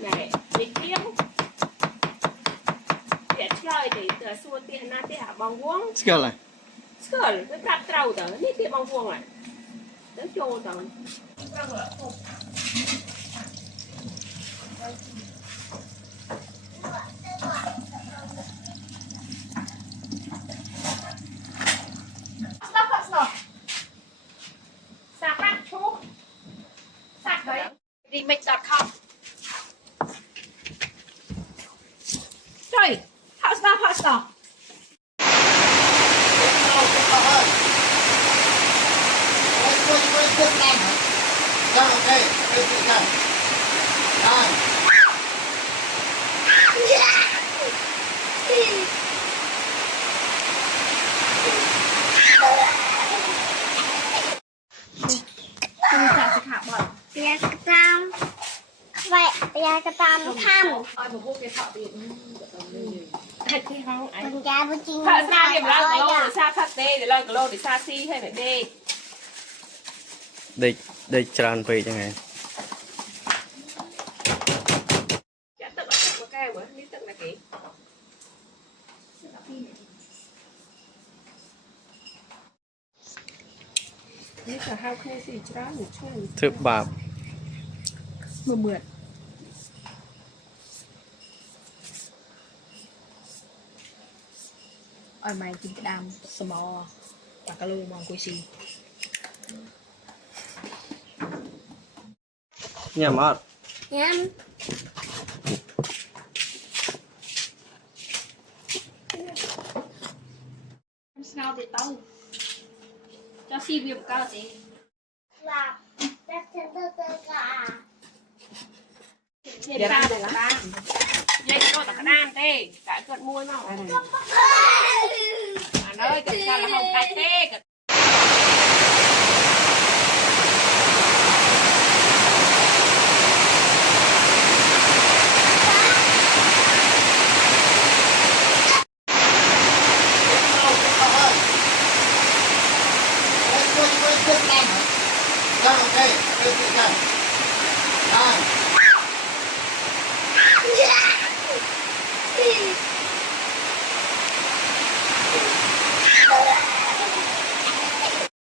Này, đi kiếm để chơi để xua tiền na để hạ bong vuông. Skøl này. Skøl, cái bạc trâu tớ, ní tiền bong vuông này. Tớ trô tớ. Stop. Sạc bác chú. Sạc đấy. Remix.com. Trời, hot stop. Bây giờ tam vậy bây giờ tam thăm Ôi một vô cái thọ thì thật thì không ai mình ra với chim thợ xa điểm lo cái lô để xa thật tê để lo cái lô để xa si hay phải đê Đây tràn về chẳng hạn. chả tự bắt một cái quá lý tự là cáiนี่จะห้าวแค่สี่จ้าหนูช่วย Thượng bạp. เหมือนអត់ម៉ែជីក្តាមស្មោបាក់កាលូមកអង្គុយស៊ី Nhà mát. nhắm sao thì tao cho xi việc cao gì và rất từ cả để ra để ra dây cho tao đan tê cả cơn môi nó anh ơi cần sao là không cay tê